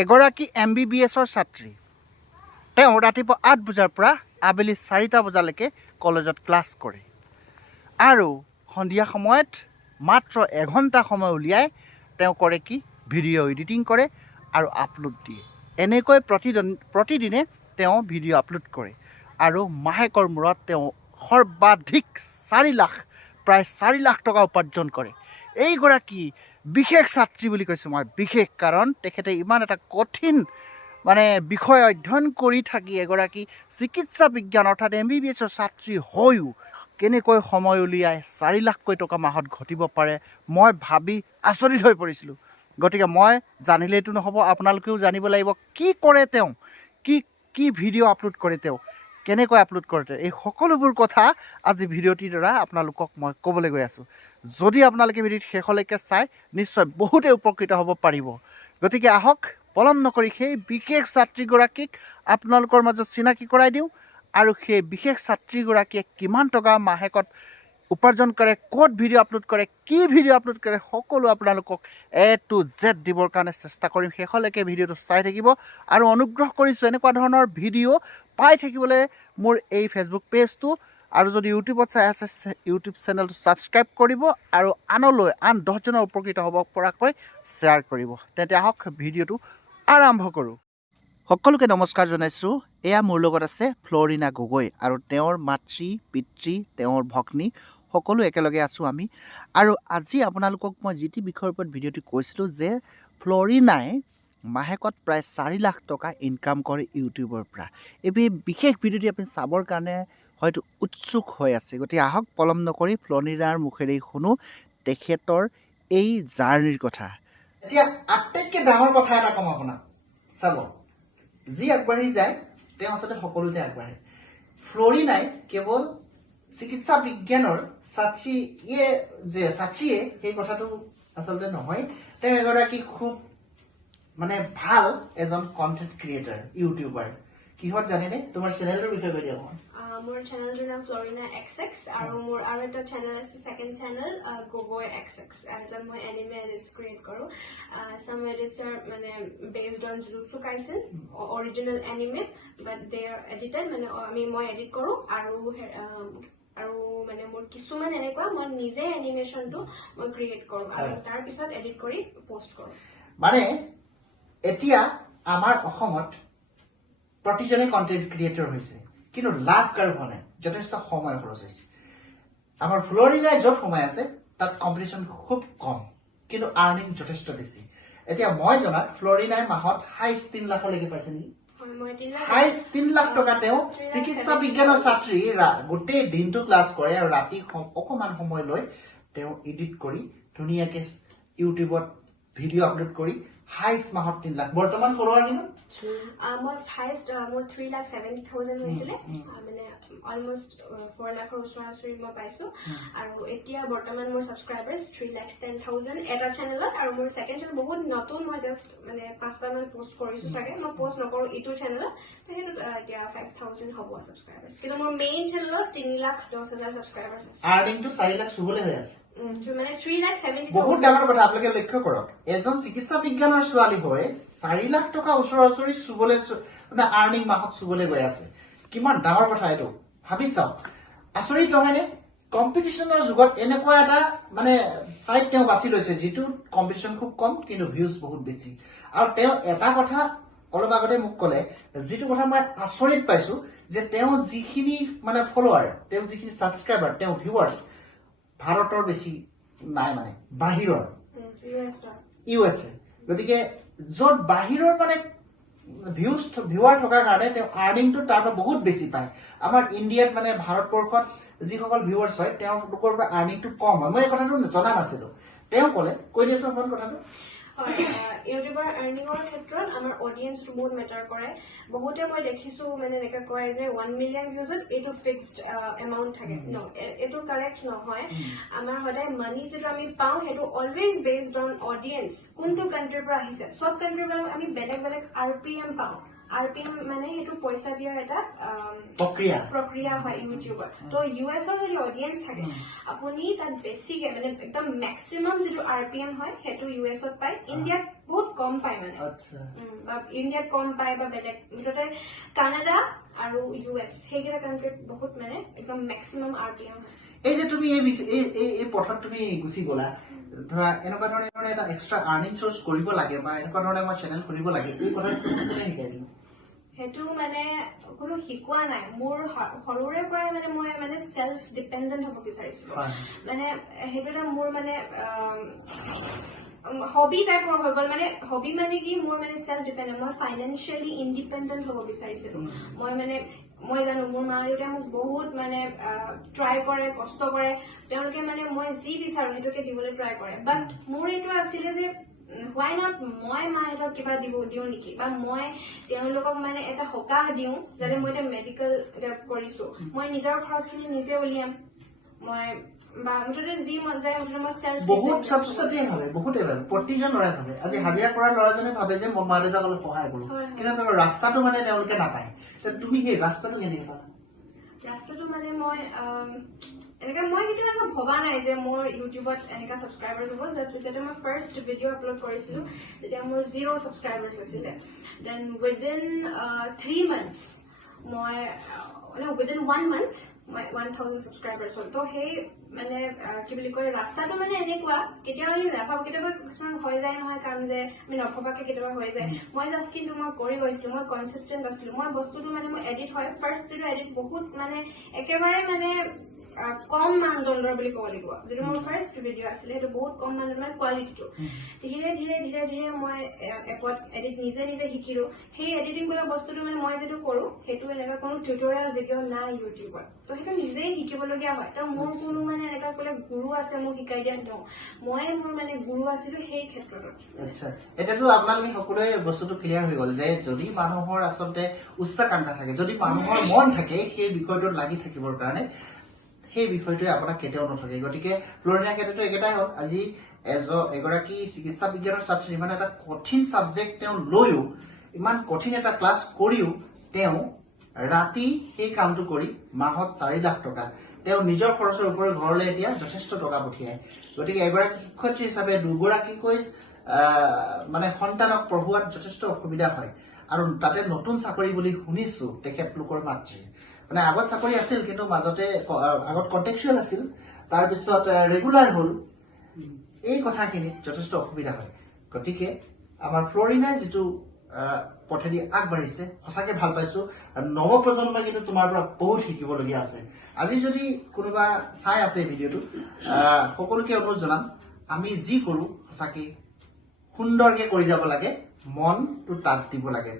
এগৰাকী MBBSৰ ছাত্ৰী তেওঁ ৰাতিপুৱা 8 বজাৰ পৰা আবেলি 4টা বজালৈকে কলেজত ক্লাছ কৰে আৰু সন্ধিয়া সময়ত মাত্ৰ এঘণ্টা সময় উলিয়াই তেওঁ কৰে কি ভিডিঅ' এডিটিং কৰে আৰু আপলোড দিয়ে। এনেকৈ প্ৰতিদিনে তেওঁ ভিডিঅ' আপলোড কৰে আৰু মাহেকৰ মূৰত তেওঁ সৰ্বাধিক 4 লাখ প্ৰায় 4 লাখ টকা উপাৰ্জন কৰে। এইগৰাকী বিশেষ ছাত্ৰী বুলি কৈছোঁ মই, বিশেষ কাৰণ তেখেতে ইমান এটা কঠিন বিষয় অধ্যয়ন কৰি থাকি এগৰাকী চিকিৎসা বিজ্ঞান অৰ্থাৎ MBBSৰ ছাত্ৰী হৈও কেনেকৈ সময় উলিয়াই 4 লাখকৈ টকা মাহত ঘটিব পাৰে মই ভাবি আচৰিত হৈ পৰিছিলোঁ। গতিকে মই জানিলেইতো নহ'ব, আপোনালোকেও জানিব লাগিব কি কৰে তেওঁ, কি ভিডিঅ' আপলোড কৰে তেওঁ, কেনেকৈ আপলোড কৰে তেওঁ। এই সকলোবোৰ কথা আজি ভিডিঅ'টিৰ দ্বাৰা আপোনালোকক মই ক'বলৈ গৈ আছোঁ। যদি আপোনালোকে ভিডিঅ'টি শেষলৈকে চাই নিশ্চয় বহুতেই উপকৃত হ'ব পাৰিব। গতিকে আহক পলম নকৰি সেই বিশেষ ছাত্ৰীগৰাকীক আপোনালোকৰ মাজত চিনাকি কৰাই দিওঁ আৰু সেই বিশেষ ছাত্ৰীগৰাকীয়ে কিমান টকা মাহেকত উপাৰ্জন কৰে, ক'ত ভিডিঅ' আপলোড কৰে, কি ভিডিঅ' আপলোড কৰে, সকলো আপোনালোকক A to Z দিবৰ কাৰণে চেষ্টা কৰিম। শেষলৈকে ভিডিঅ'টো চাই থাকিব আৰু অনুগ্ৰহ কৰিছোঁ এনেকুৱা ধৰণৰ ভিডিঅ' পাই থাকিবলৈ মোৰ এই ফেচবুক পেজটো আৰু যদি ইউটিউবত চাই আছে ইউটিউব চেনেলটো ছাবস্ক্ৰাইব কৰিব আৰু আনলৈ 10জনৰ উপকৃত হ'ব পৰাকৈ শ্বেয়াৰ কৰিব। তেন্তে আহক ভিডিঅ'টো আৰম্ভ কৰোঁ। সকলোকে নমস্কাৰ জনাইছোঁ। এয়া মোৰ লগত আছে ফ্ল'ৰিনা গগৈ আৰু তেওঁৰ মাতৃ পিতৃ তেওঁৰ ভগ্নী সকলো একেলগে আছোঁ আমি। আৰু আজি আপোনালোকক মই যিটি বিষয়ৰ ওপৰত ভিডিঅ'টি কৈছিলোঁ যে ফ্ল'ৰিনাই মাহেকত প্ৰায় 4 লাখ টকা ইনকাম কৰে ইউটিউবৰ পৰা। এই বিশেষ ভিডিঅ'টি আপুনি চাবৰ কাৰণে হয়তো উৎসুক হৈ আছে। গতিকে আহক পলম নকৰি ফ্ল'ৰিনাৰ মুখেৰে শুনো তেখেতৰ এই জাৰ্ণিৰ কথা। এতিয়া আটাইতকৈ ডাঙৰ কথা এটা ক'ম আপোনাক, চাব যি আগবাঢ়ি যায় তেওঁ আচলতে সকলোতে আগবাঢ়ে। ফ্ল'ৰিনাই কেৱল চিকিৎসা বিজ্ঞানৰ ছাত্ৰীয়ে সেই কথাটো আচলতে নহয়, তেওঁ এগৰাকী খুব ভাল এজন কণ্টেণ্ট ক্ৰিয়েটাৰ ইউটিউবাৰ। কিহত জানেনে? তোমাৰ চেনেলটোৰ বিষয়ে কৈ দিয়া অকণমান। মোৰ চেনেলটোৰ নাম ফ্ল'ৰিনা XX আৰু মোৰ আৰু এটা চেনেল আছে, ছেকেণ্ড চেনেল গগৈ XX। আৰু মই এনিমে এডিটছ ক্ৰিয়েট কৰোঁ। Some edits are based on Jujutsu Kaisen, original anime, but they are edited, মই এডিট কৰোঁ আৰু মোৰ কিছুমান এনেকুৱা মই নিজে এনিমেশ্যনটো মই ক্ৰিয়েট কৰোঁ আৰু তাৰপিছত এডিট কৰি পষ্ট কৰোঁ। এতিয়া আমাৰ অসমত প্ৰতিজনে কণ্টেণ্ট ক্ৰিয়েটৰ হৈছে, কিন্তু লাভ কাৰো হোৱা নাই, যথেষ্ট সময় খৰচ হৈছে। আমাৰ ফ্ল'ৰিনাই য'ত সোমাই আছে তাত কম্পিটিশ্যন খুব কম, কিন্তু আৰ্নিং যথেষ্ট বেছি। এতিয়া মই জনাত ফ্ল'ৰিনাই মাহত হাইষ্ট 3 লাখলৈকে পাইছে নেকি? হাইষ্ট 3 লাখ টকা তেওঁ চিকিৎসা বিজ্ঞানৰ ছাত্ৰী গোটেই দিনটো ক্লাছ কৰে আৰু ৰাতি অকণমান সময় লৈ তেওঁ এডিট কৰি ধুনীয়াকৈ ইউটিউবত ভিডিঅ' আপলোড কৰি হাইষ্ট মাহত 3 লাখ। বৰ্তমান ফলোৱাৰ কিমান? মোৰ হাইষ্ট মোৰ 3,70,000 হৈছিলে, অলমষ্ট 4 লাখৰ ওচৰা-ওচৰি মই পাইছোঁ। আৰু এতিয়া বৰ্তমান মোৰ ছাবস্ক্ৰাইবাৰ্ছ 3,10,000 এটা চেনেলত। আৰু মোৰ ছেকেণ্ড চেনেল বহুত নতুন, মই জাষ্ট 5টামান পষ্ট কৰিছোঁ চাগে, মই পষ্ট নকৰোঁ ইটো চেনেলত, সেইটোত এতিয়া 5,000 হ'ব ছাবস্ক্ৰাইবাৰ্ছ। কিন্তু মোৰ মেইন চেনেলত 3,10,000 ছাবস্ক্ৰাইবাৰ্ছ আছে। আৰ্নিংটো 4 লাখ চুবলৈ হৈ আছে। 3,70,000 বহুত ডাঙৰ কথা। আপোনালোকে লক্ষ্য কৰক, এজন চিকিৎসা বিজ্ঞানৰ ছোৱালী হৈ 4 লাখ টকা ওচৰা-ওচৰি চুবলৈ আৰ্নিং মাহত চুবলৈ গৈ আছে। কিমান ডাঙৰ কথা এইটো ভাবি চাওক। আচৰিত নহয়নে? কম্পিটিশ্যনৰ যুগত এনেকুৱা এটা চাইট তেওঁ বাছি লৈছে যিটো কম্পিটিশ্যন খুব কম কিন্তু ভিউজ বহুত বেছি। আৰু তেওঁ এটা কথা অলপ আগতে মোক ক'লে, যিটো কথা মই আচৰিত পাইছোঁ, যে তেওঁ যিখিনি ফলোৱাৰ, তেওঁ যিখিনি ছাবস্ক্ৰাইবাৰ, তেওঁ ভিউৱাৰ্ছ ভাৰতৰ বেছি নাই, বাহিৰৰ USA। গতিকে য'ত বাহিৰৰ ভিউৱাৰ থকাৰ কাৰণে তেওঁ আৰ্নিংটো তাৰ পৰা বহুত বেছি পায়। আমাৰ ইণ্ডিয়াত ভাৰতবৰ্ষত যিসকল ভিউৱাৰ্ছ হয় তেওঁলোকৰ পৰা আৰ্নিংটো কম হয়। মই এই কথাটো জনা নাছিলোঁ। তেওঁ ক'লে, কৈ দিছোঁ অকণ কথাটো। ইউটিউবৰ আৰ্নিঙৰ ক্ষেত্ৰত আমাৰ অডিয়েঞ্চটো বহুত মেটাৰ কৰে। বহুতে মই দেখিছোঁ এনেকৈ কয় যে 1 মিলিয়ন ভিউজত এইটো ফিক্সড এমাউণ্ট থাকে। এইটো কাৰেক্ট নহয়। আমাৰ সদায় মানি যিটো আমি পাওঁ সেইটো অলৱেজ বেছড অন অডিয়েঞ্চ, কোনটো কাণ্ট্ৰিৰ পৰা আহিছে। চব কাণ্ট্ৰিৰ পৰা আমি বেলেগ বেলেগ RPM পাওঁ। RPM সেইটো পইচা দিয়াৰ এটা প্ৰক্ৰিয়া হয় ইউটিউবত। তো US যদি অডিয়েঞ্চ থাকে, আপুনি তাত বেছিকে একদম মেক্সিমাম যিটো RPM হয় সেইটো US পায়। ইণ্ডিয়াত বহুত কম পায় মানে আচ্ছা বা ইণ্ডিয়াত কম পায় বা বেলেগ মুঠতে কানাডা আৰু US সেইকেইটা কাণ্ট্ৰিত বহুত মানে একদম মেক্সিমাম RPM এই যে তুমি এই পথত তুমি গুচি গলা ধৰা এনেকুৱা ধৰণে এটা এক্সট্ৰা আৰ্নিং চ'ৰ্চ কৰিব লাগে বা এনেকুৱা ধৰণে মই চেনেল খুলিব লাগে এই কথাটো কোনে শিকাই দিলে সেইটো মানে কোনো শিকোৱা নাই মোৰ সৰুৰে পৰাই মানে মই মানে সেলফ ডিপেন্ডেন্ট হ'ব বিচাৰিছিলো মানে সেইটো এটা মোৰ মানে হবি টাইপৰ হৈ গ'ল মানে হবি মানে কি মোৰ মানে সেলফ ডিপেন্ডেন্ট মই ফাইনেন্সিয়েলি ইণ্ডিপেণ্ডেন্ট হ'ব বিচাৰিছিলো মই জানো মোৰ মা দেউতাই মোক বহুত মানে ট্ৰাই কৰে কষ্ট কৰে তেওঁলোকে মানে মই যি বিচাৰো সেইটোকে দিবলৈ ট্ৰাই কৰে বাট মোৰ এইটো আছিলে যে why not মই মাহঁতক কিবা দিও নেকি বা মই তেওঁলোকক মানে এটা সকাহ দিও যাতে মই এটা মেডিকেল কৰিছো মই নিজৰ খৰচখিনি নিজে উলিয়াম মই বা মুঠতে যি মন যায় মুঠতে মই সেলফ বহুত ছাত্ৰ ছাত্ৰীয়ে ভাবে বহুতে ভাবে প্ৰতিজন ল'ৰাই ভাবে আজি হাজিৰা কৰা ল'ৰাজনে ভাবে যে মই মা দেউতাক অলপ সহায় কৰো কিন্তু ৰাস্তাটো মানে তেওঁলোকে নাপায় তুমি সেই ৰাস্তাটো কেনেকে পালা ৰাস্তাটো মানে মই এনেকে মই কিন্তু এনেকে ভবা নাই যে মোৰ ইউটিউবত এনেকা ছাবস্ক্ৰাইবাৰ্ছ হ'ব যেতিয়া মই ফাৰ্ষ্ট ভিডিঅ' আপলোড কৰিছিলো তেতিয়া মোৰ 0 ছাবস্ক্ৰাইবাৰ্ছ আছিলে দেন উইদিন 3 months মই উইদিন 1 month মই 1000 ছাবস্ক্ৰাইবাৰ্ছ হ'ল তো সেই মানে কি বুলি কয় ৰাস্তাটো মানে এনেকুৱা কেতিয়াবা আমি নাভাবো কেতিয়াবা কিছুমান হৈ যায় নহয় কাম যে আমি নভবাকে কেতিয়াবা হৈ যায় মই জাষ্ট কিন্তু মই কৰি গৈছিলো মই কনচিষ্টেণ্ট আছিলো মই বস্তুটো মানে মই এডিট হয় ফাৰ্ষ্ট যিটো এডিট বহুত মানে একেবাৰে মানে কম মানদণ্ডৰ বুলি ক'ব লাগিব যিটো মোৰ ফাৰ্ষ্ট ভিডিঅ' আছিলে সেইটো বহুত কম মানদণ্ডৰ মানে কোৱালিটিটো ধীৰে ধীৰে ধীৰে ধীৰে মই এপত এডিট নিজে নিজে শিকিলো সেই এডিটিং কৰা বস্তুটো মানে মই যিটো কৰো সেইটো এনেকুৱা কোনো টিউটৰিয়েল ভিডিঅ' নাই ইউটিউবত তো সেইটো নিজেই শিকিবলগীয়া হয় তো মোৰ কোনো মানে এনেকুৱা ক'লে গুৰু আছে মোক শিকাই দিয়া ন মই মোৰ মানে গুৰু আছিলো সেই ক্ষেত্ৰত আচ্ছা এতিয়াতো আপোনালোকে সকলোৱে বস্তুটো ক্লিয়াৰ হৈ গ'ল যে যদি মানুহৰ আচলতে উচ্চাকাংক্ষা থাকে যদি মানুহৰ মন থাকে সেই বিষয়টোত লাগি থাকিবৰ কাৰণে সেই বিষয়টোৱে আপোনাক কেতিয়াও নথকে গতিকে ফ্লৰিনাৰ ক্ষেত্ৰতো একেটাই হ'ল আজি এগৰাকী চিকিৎসা বিজ্ঞানৰ ছাত্ৰী মানে এটা কঠিন ছাবজেক্ট তেওঁ লৈও ইমান কঠিন এটা ক্লাছ কৰিও তেওঁ ৰাতি সেই কামটো কৰি মাহত 4 লাখ টকা তেওঁ নিজৰ খৰচৰ ওপৰত ঘৰলৈ এতিয়া যথেষ্ট টকা পঠিয়ায় গতিকে এগৰাকী শিক্ষয়িত্ৰী হিচাপে দুগৰাকীকৈ মানে সন্তানক পঢ়ুৱাত যথেষ্ট অসুবিধা হয় আৰু তাতে নতুন চাকৰি বুলি শুনিছো তেখেতলোকৰ মাতৃ মানে আগত চাকৰি আছিল কিন্তু মাজতে আগত কন্টেক্সুৱেল আছিল তাৰপিছত ৰেগুলাৰ হ'ল এই কথাখিনিত যথেষ্ট অসুবিধা হয় গতিকে আমাৰ ফ্লৰিনাৰ যিটো পথেদি আগবাঢ়িছে সঁচাকে ভাল পাইছো আৰু নৱপ্ৰজন্মই কিন্তু তোমাৰ পৰা বহুত শিকিবলগীয়া আছে আজি যদি কোনোবা চাই আছে ভিডিঅ'টো সকলোকে অনুৰোধ জনাম আমি যি কৰো সঁচাকে সুন্দৰকে কৰি যাব লাগে মনটো তাত দিব লাগে